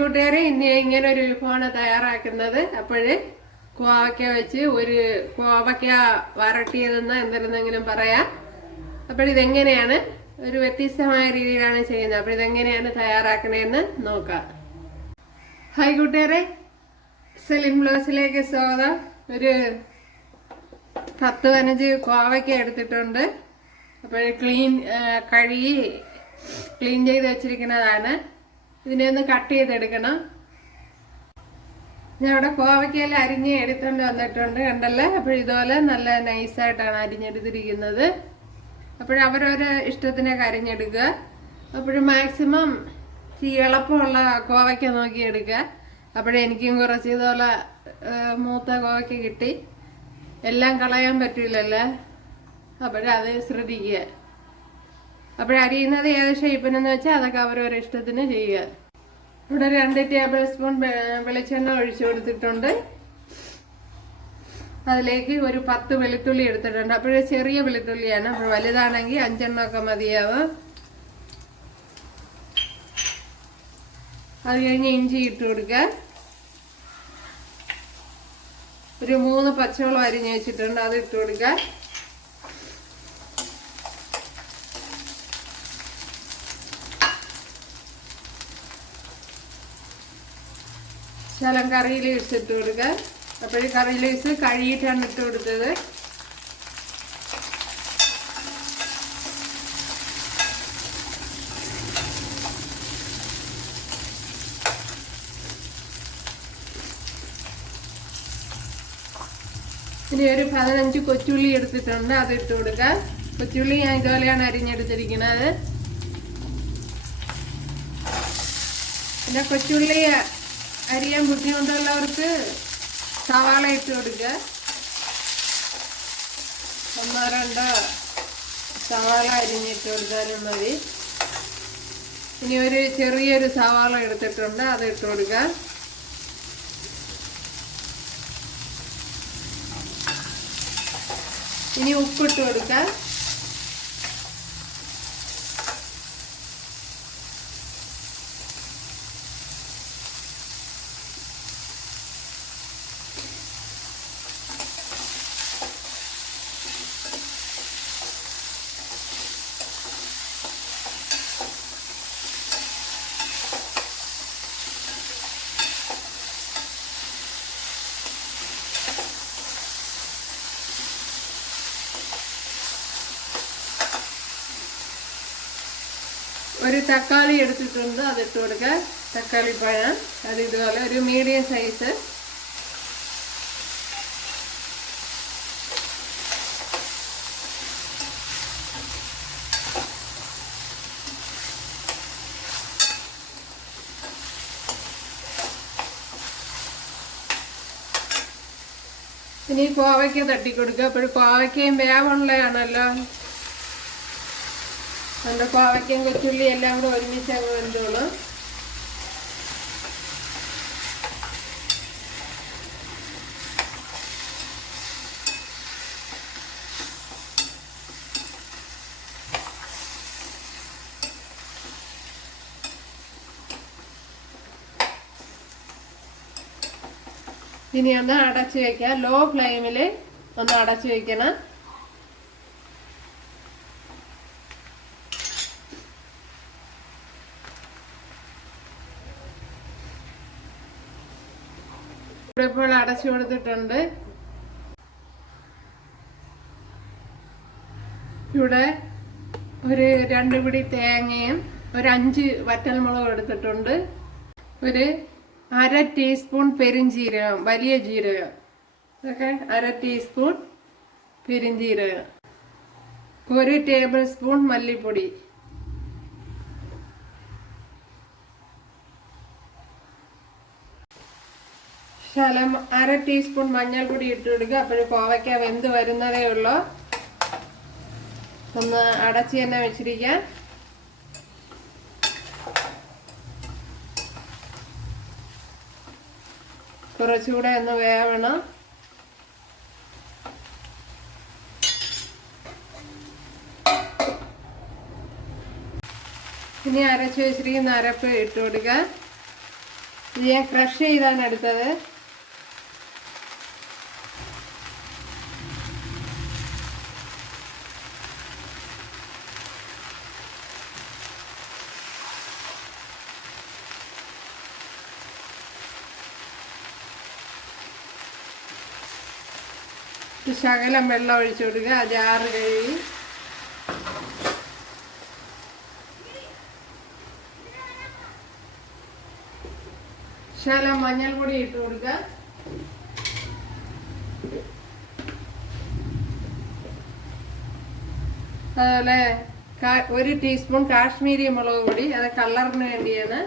കൂട്ടുകാരെ ഇനി ഇങ്ങനെ ഒരു വിഭവമാണ് തയ്യാറാക്കുന്നത്. അപ്പോഴ് കോവയ്ക്ക വെച്ച് ഒരു കോവയ്ക്ക വരട്ടിയതെന്ന് എന്തെങ്കിലും പറയാം. അപ്പോഴിതെങ്ങനെയാണ് ഒരു വ്യത്യസ്തമായ രീതിയിലാണ് ചെയ്യുന്നത്. അപ്പോൾ ഇതെങ്ങനെയാണ് തയ്യാറാക്കണേന്ന് നോക്കാം. ഹായ് കൂട്ടുകാരെ, സെലിം ബ്ലോസിലേക്ക് സ്വാഗതം. ഒരു 10-15 കോവയ്ക്ക എടുത്തിട്ടുണ്ട്. അപ്പോൾ കഴുകി ക്ലീൻ ചെയ്ത് വെച്ചിരിക്കുന്നതാണ്. ഇതിനെ ഒന്ന് കട്ട് ചെയ്തെടുക്കണം. ഞാൻ ഇവിടെ കോവയ്ക്കെല്ലാം അരിഞ്ഞ് എടുത്തുകൊണ്ട് വന്നിട്ടുണ്ട്, കണ്ടല്ലേ. അപ്പോൾ ഇതുപോലെ നല്ല നൈസായിട്ടാണ് അരിഞ്ഞെടുത്തിരിക്കുന്നത്. അവരവരെ ഇഷ്ടത്തിനൊക്കെ അരിഞ്ഞെടുക്കുക. മാക്സിമം ഈ എളുപ്പമുള്ള കോവയ്ക്ക നോക്കി എടുക്കുക. എനിക്കും കുറച്ച് ഇതുപോലെ മൂത്ത കോവയ്ക്ക കിട്ടി. എല്ലാം കളയാൻ പറ്റില്ലല്ലോ, അത് ശ്രദ്ധിക്കുക. അരിയുന്നത് ഏത് ഷേപ്പിനെന്ന് വെച്ചാൽ അതൊക്കെ അവരവരെ ഇഷ്ടത്തിന് ചെയ്യുക. ഇവിടെ 2 ടേബിൾ സ്പൂൺ വെളിച്ചെണ്ണ ഒഴിച്ചു കൊടുത്തിട്ടുണ്ട്. അതിലേക്ക് ഒരു 10 വെളുത്തുള്ളി എടുത്തിട്ടുണ്ട്. ചെറിയ വെളുത്തുള്ളിയാണ്. വലുതാണെങ്കിൽ 5 എണ്ണമൊക്കെ മതിയാവും. അത് കഴിഞ്ഞ് ഇഞ്ചി ഇട്ട് കൊടുക്കുക. ഒരു 3 പച്ചമുളക് അരിഞ്ഞ് വെച്ചിട്ടുണ്ട്, അത് ഇട്ട് കൊടുക്കുക. ശകലം കറി ലീവ്സ് ഇട്ട് കൊടുക്കുക. കറി ലീവ്സ് കഴുകിയിട്ടാണ് ഇട്ട് കൊടുത്തത്. ഇനി ഒരു 15 കൊച്ചുള്ളി എടുത്തിട്ടുണ്ട്, അത് ഇട്ട് കൊടുക്കുക. കൊച്ചുള്ളി ഞാൻ ഇതുപോലെയാണ് അരിഞ്ഞെടുത്തിരിക്കുന്നത്. പിന്നെ കൊച്ചുള്ളി അരിയാൻ ബുദ്ധിമുട്ടുള്ളവർക്ക് സവാള ഇട്ട് കൊടുക്കുക. 1-2 സവാള അരിഞ്ഞിട്ട് കൊടുത്താലും മതി. ഇനി ഒരു ചെറിയൊരു സവാള എടുത്തിട്ടുണ്ട്, അത് ഇട്ട് കൊടുക്കുക. ഇനി ഉപ്പിട്ട് കൊടുക്കുക. ഒരു തക്കാളി എടുത്തിട്ടുണ്ട്, അതിട്ട് കൊടുക്കുക. തക്കാളി പഴം അത് ഇതുപോലെ ഒരു മീഡിയം സൈസ്. ഇനി കോവയ്ക്ക തട്ടിക്കൊടുക്കുക. കോവയ്ക്കയും വേവുള്ളതാണല്ലോ. നമ്മുടെ കോവയ്ക്കയും കൊച്ചുള്ളി എല്ലാം കൂടെ ഒരുമിച്ച് അങ്ങ് വെന്തോളും. ഇനി ഒന്ന് അടച്ചു വെക്കാം. ലോ ഫ്ലെയിമിൽ ഒന്ന് അടച്ചു വെക്കണം. ഇപ്പോൾ അടച്ചു കൊടുത്തിട്ടുണ്ട്. ഇവിടെ ഒരു 2 പിടി തേങ്ങയും ഒരു 5 വറ്റൽമുളകും എടുത്തിട്ടുണ്ട്. ഒരു 1/2 ടീസ്പൂൺ പെരുംജീരകം, വലിയ ജീരകം. ഇതൊക്കെ 1/2 ടീസ്പൂൺ പെരുംജീരകം. 1 ടേബിൾ സ്പൂൺ മല്ലിപ്പൊടി. ശകലം 1/2 ടീസ്പൂൺ മഞ്ഞൾപ്പൊടി ഇട്ട് കൊടുക്കുക. കോവയ്ക്ക വെന്ത് വരുന്നതേ ഉള്ളൂ. ഒന്ന് അടച്ച് തന്നെ വെച്ചിരിക്കാം. കുറച്ചുകൂടെ ഒന്ന് വേവണം. ഇനി അരച്ച് വെച്ചിരിക്കുന്ന അരപ്പ് ഇട്ട് കൊടുക്കുക. ഇത് ഞാൻ ക്രഷ് ചെയ്താണ് എടുത്തത്. ശകലം വെള്ളം ഒഴിച്ചു കൊടുക്കുക. ജാറ് കഴുകി ശകലം മഞ്ഞൾപ്പൊടി ഇട്ട് കൊടുക്കുക. അതുപോലെ 1 ടീസ്പൂൺ കാശ്മീരി മുളക് പൊടി, അത് കളറിന് വേണ്ടിയാണ്.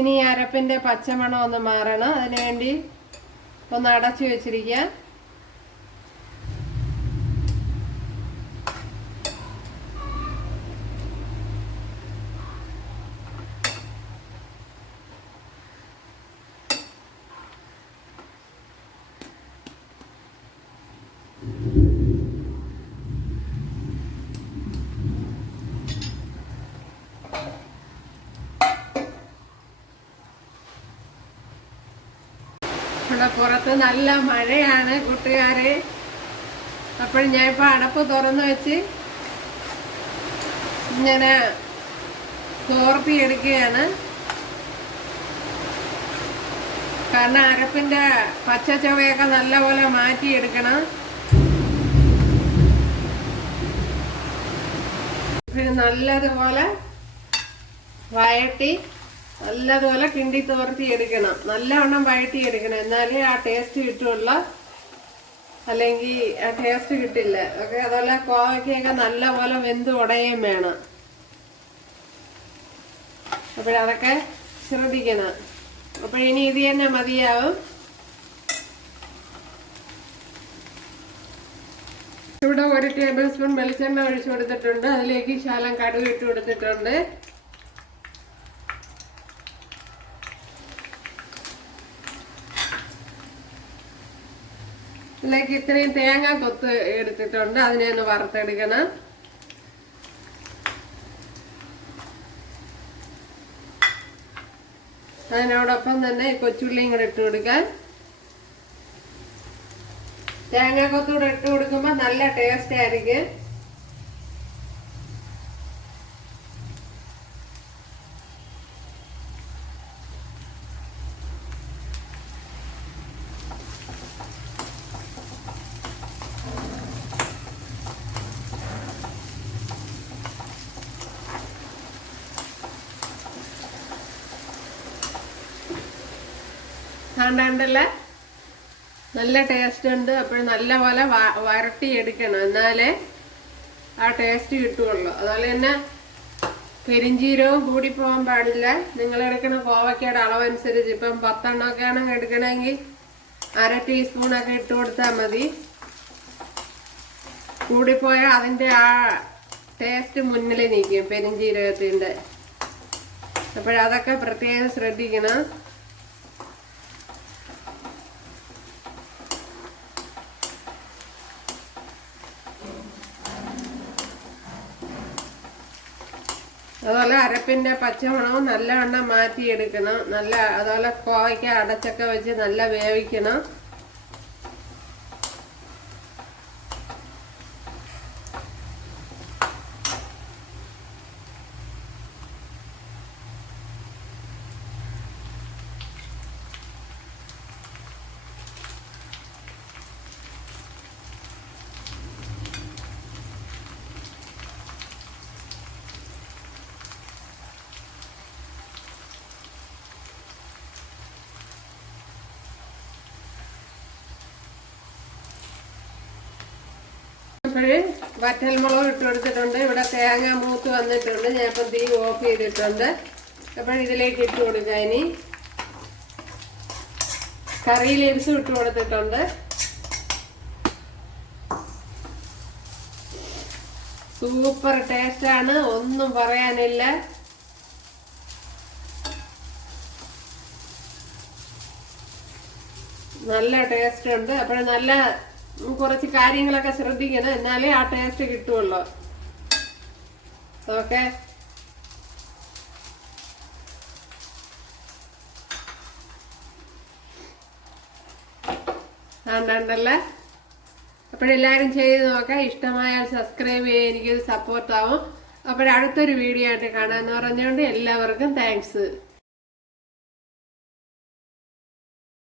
ഇനി ഈ അരപ്പിന്റെ പച്ചമണം ഒന്ന് മാറണം. അതിനുവേണ്ടി ഒന്ന് അടച്ചു വെച്ചിരിക്കുക. ഇവിടെ പുറത്ത് നല്ല മഴയാണ് കൂട്ടുകാരെ. അപ്പോൾ ഞാൻ ഇപ്പൊ അടപ്പ് തുറന്നു വെച്ച് ഇങ്ങനെ തോർത്തി എടുക്കുകയാണ്. കാരണം അരപ്പിന്റെ പച്ച ചുവയൊക്കെ നല്ലപോലെ മാറ്റിയെടുക്കണം. പിന്നെ നല്ലതുപോലെ വഴട്ടി നല്ലതുപോലെ കിണ്ടി തോർത്തി എടുക്കണം. നല്ലവണ്ണം വഴട്ടി എടുക്കണം, എന്നാലേ ആ ടേസ്റ്റ് കിട്ടുള്ളൂ. അല്ലെങ്കിൽ ആ ടേസ്റ്റ് കിട്ടില്ല. ഓക്കെ, അതുപോലെ കോവയ്ക്കൊക്കെ നല്ലപോലെ വെന്ത് ഉടയുകയും വേണം. അപ്പോഴതൊക്കെ ശ്രദ്ധിക്കണം. അപ്പോഴിനി ഇത് തന്നെ മതിയാവും. ഇവിടെ 1 ടേബിൾ സ്പൂൺ വെളിച്ചെണ്ണ ഒഴിച്ചു കൊടുത്തിട്ടുണ്ട്. അതിലേക്ക് ശകലം കടുക് ഇട്ട് കൊടുത്തിട്ടുണ്ട്. ഇതിലേക്ക് ഇത്രയും തേങ്ങ കൊത്ത് എടുത്തിട്ടുണ്ട്. അതിനെ ഒന്ന് വറുത്തെടുക്കണം. അതിനോടൊപ്പം തന്നെ കൊച്ചുള്ളിയും കൂടെ ഇട്ട് കൊടുക്കാൻ. തേങ്ങ കൊത്തൂടെ ഇട്ട് കൊടുക്കുമ്പോൾ നല്ല ടേസ്റ്റ് ആയിരിക്കും. കണ്ടല്ലേ, നല്ല ടേസ്റ്റ് ഉണ്ട്. അപ്പോൾ നല്ലപോലെ വരട്ടി എടുക്കണം, എന്നാലേ ആ ടേസ്റ്റ് കിട്ടുള്ളൂ. അതുപോലെ തന്നെ പെരിഞ്ചീരവും കൂടി പോകാൻ പാടില്ല. നിങ്ങൾ എടുക്കുന്ന കോവയ്ക്കയുടെ അളവനുസരിച്ച് ഇപ്പം 10 എണ്ണമൊക്കെ ആണെങ്കിൽ എടുക്കണമെങ്കിൽ 1/2 ടീസ്പൂണൊക്കെ ഇട്ട് കൊടുത്താൽ മതി. കൂടിപ്പോയാൽ അതിൻ്റെ ആ ടേസ്റ്റ് മുന്നിൽ നിൽക്കും പെരിഞ്ചീരകത്തിൻ്റെ. അപ്പോഴതൊക്കെ പ്രത്യേകം ശ്രദ്ധിക്കണം. അതുപോലെ അരപ്പിന്റെ പച്ചമണവും നല്ലവണ്ണം മാറ്റിയെടുക്കണം. അതുപോലെ കോവയ്ക്ക അടച്ചൊക്കെ വെച്ച് നല്ല വേവിക്കണം. അപ്പോഴ് വറ്റൽമുളക് ഇട്ട് കൊടുത്തിട്ടുണ്ട്. ഇവിടെ തേങ്ങ മൂത്ത് വന്നിട്ടുണ്ട്. ഞാനിപ്പം തീ ഓഫ് ചെയ്തിട്ടുണ്ട്. അപ്പോഴിതിലേക്ക് ഇട്ട് കൊടുക്കുക. ഇനി കറി ലീവ്സും ഇട്ട് കൊടുത്തിട്ടുണ്ട്. സൂപ്പർ ടേസ്റ്റ് ആണ്, ഒന്നും പറയാനില്ല. നല്ല ടേസ്റ്റ് ഉണ്ട്. അപ്പോൾ നല്ല കുറച്ച് കാര്യങ്ങളൊക്കെ ശ്രദ്ധിക്കണം, എന്നാലേ ആ ടേസ്റ്റ് കിട്ടുള്ളൂ. ഓക്കെ, ഉണ്ടല്ലേ. അപ്പോഴെല്ലാവരും ചെയ്ത് നോക്കാം. ഇഷ്ടമായാൽ സബ്സ്ക്രൈബ് ചെയ്യാൻ എനിക്കൊരു സപ്പോർട്ടാവും. അപ്പോഴടുത്തൊരു വീഡിയോ ആയിട്ട് കാണാമെന്ന് പറഞ്ഞുകൊണ്ട് എല്ലാവർക്കും താങ്ക്സ്.